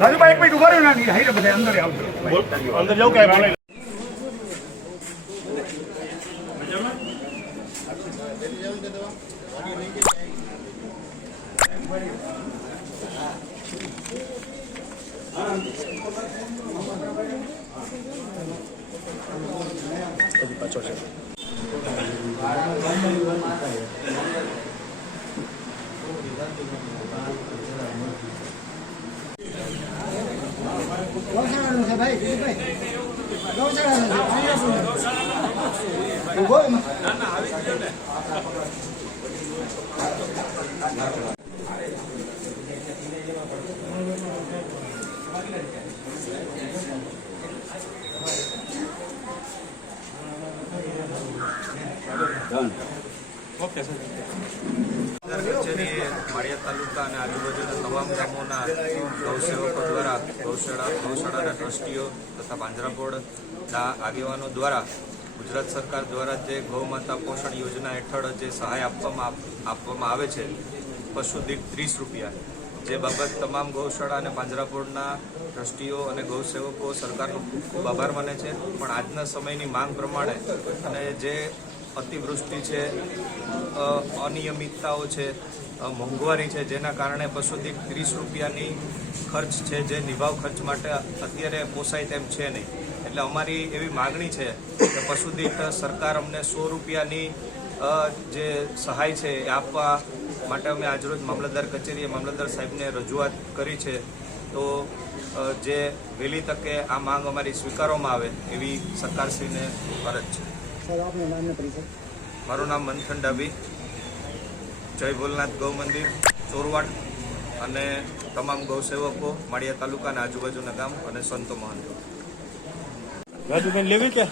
રાજુભાઈ એક મિનિટ ઊભા રહ્યો ના હાઈ બધા અંદર આવજો અંદર જવું કઈ પછી પાછો છે 老乡们，准备准备，老乡们，老乡们，准备吗？干。કચેરીએ માળિયા તાલુકા અને આજુબાજુના તમામ ગામોના ગૌસેવકો દ્વારા ગૌશાળા, ગૌશાળાના ટ્રસ્ટીઓ તથા પાંજરાપોળના આગેવાનો દ્વારા ગુજરાત સરકાર દ્વારા જે ગૌમાતા પોષણ યોજના હેઠળ જે સહાય આપવામાં આપવામાં આવે છે, પશુ દીઠ ત્રીસ રૂપિયા, જે બાબત તમામ ગૌશાળા અને પાંજરાપોળના ટ્રસ્ટીઓ અને ગૌસેવકો સરકારનો ખૂબ આભાર માને છે. પણ આજના સમયની માંગ પ્રમાણે અને જે અતિવૃષ્ટિ છે અનિયમિતતાઓ છે મોંઘવારી છે, જેના કારણે પશુ ત્રીસ રૂપિયાની ખર્ચ છે, જે નિભાવ ખર્ચ માટે અત્યારે પોસાય તેમ છે નહીં. એટલે અમારી એવી માગણી છે કે પશુ સરકાર અમને સો રૂપિયાની જે સહાય છે એ આપવા માટે અમે આજરોજ મામલતદાર કચેરીએ મામલતદાર સાહેબને રજૂઆત કરી છે. તો જે વહેલી તકે આ માંગ અમારી સ્વીકારવામાં આવે એવી સરકારશ્રીને ફરજ છે. સર આપનું નામ ને પરિચય મારું નામ મંથન ડાભી. જય ભોલનાથ ગૌ મંદિર ચોરવાડ અને તમામ ગૌસેવકો માળિયા તાલુકાના આજુબાજુના ગામ અને સંતો મહંતો. રાજુભાઈ લેવી કે?